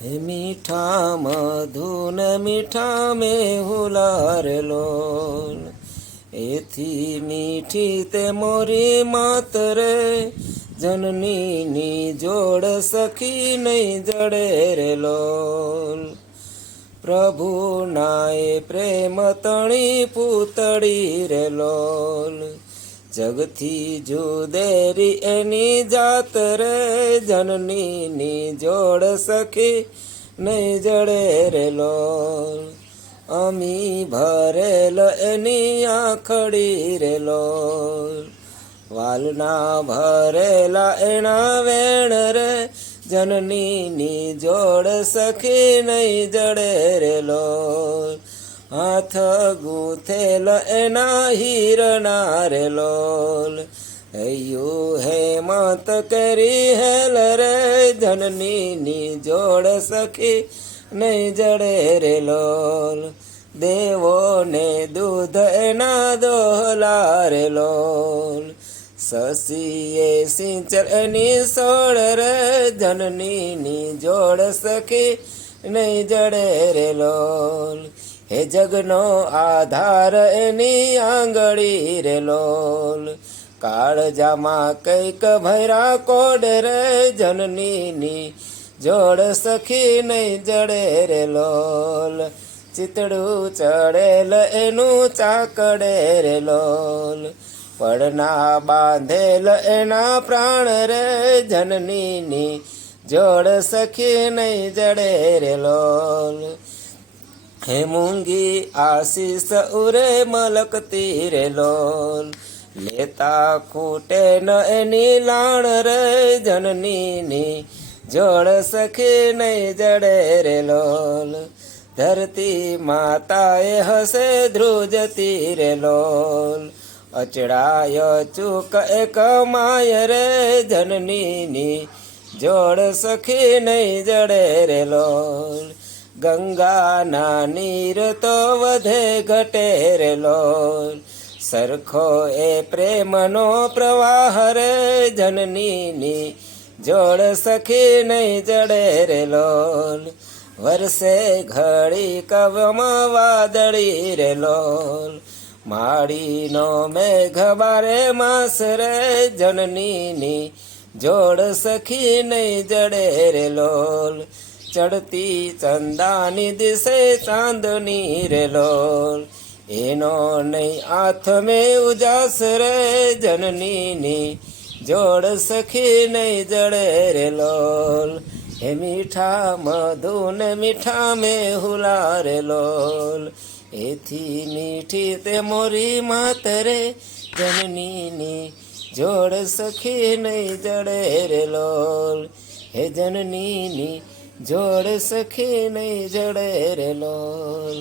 હે મીઠા મધુન મીઠા મેહુલા રે લોલ, એથી મીઠી તે મોરી માત રે, જનનીની જોડ સખી નહીં જડે રે લોલ. પ્રભુના એ પ્રેમ તણી પૂતળી રે લોલ, જગથી જુદેરી એની જાત રે, જનનીની જોડ સખી નહીં જડે રે લોલ. અમી ભરેલ એની આંખડી રે લોલ, વાલના ભરેલા એના વેણ રે, જનનીની જોડ સખી નહીં જડે રે લોલ. હાથ ગૂંથેલ એના હીરના રે લોલ, હૈયું હેમંત કરી હેલ રે, જનનીની જોડ સખી નહીં જડે રે લોલ. દેવોને દૂધ એના દોહલા રે લોલ, સસીએ સિંચર એની સોળ રે, જનનીની જોડ સખી નહીં જડે રે લોલ. હે જગનો આધાર એની આંગળી રે લોલ, કાળજામાં કંઈક ભૈરા કોડ રે, જનનીની જોડ સખી નહીં જડે રે લોલ. ચિતડું ચડેલ એનું ચાકડે રે લોલ, પડના બાંધેલ એના પ્રાણ રે, જનનીની જોડ સખી નહીં જડે રે લોલ. હે મૂંગી આશીષ ઉરે મલકતી રે લોલ, લેતા ખૂટે ન એની લાણ રે, જનનીની જોડ સખી નહીં જડે રે લોલ. ધરતી માતાએ હસે ધ્રુજતી રે લોલ, અચડાય ચૂક એક માય રે, જનનીની જોડ સખી નહીં જડે રે લોલ. ગંગાના નીર તો વધે ઘટે રે લોલ, સરખો એ પ્રેમનો પ્રવાહ રે, જનનીની જોડ સખી નહીં જડે રે લોલ. વરસે ઘડી કવમાં વાદળી રે લોલ, માળીનો મેઘ બારે માસ રે, જનનીની જોડ સખી નહીં જડે રે લોલ. ચડતી ચંદાની દિશે ચાંદની રે લોલ, એનો નહીં હાથ મેં ઉજાસ રે, જનનીની જોડ સખી નહીં જડે રે લોલ. હે મીઠા મધુન મીઠા મેહુલા રે લોલ, એથી મીઠી તે મોરી માત રે, જનનીની જોડ સખી નહીં જડે રે લોલ. હે જનનીની જોડ સખી નહીં જડે રે લોલ.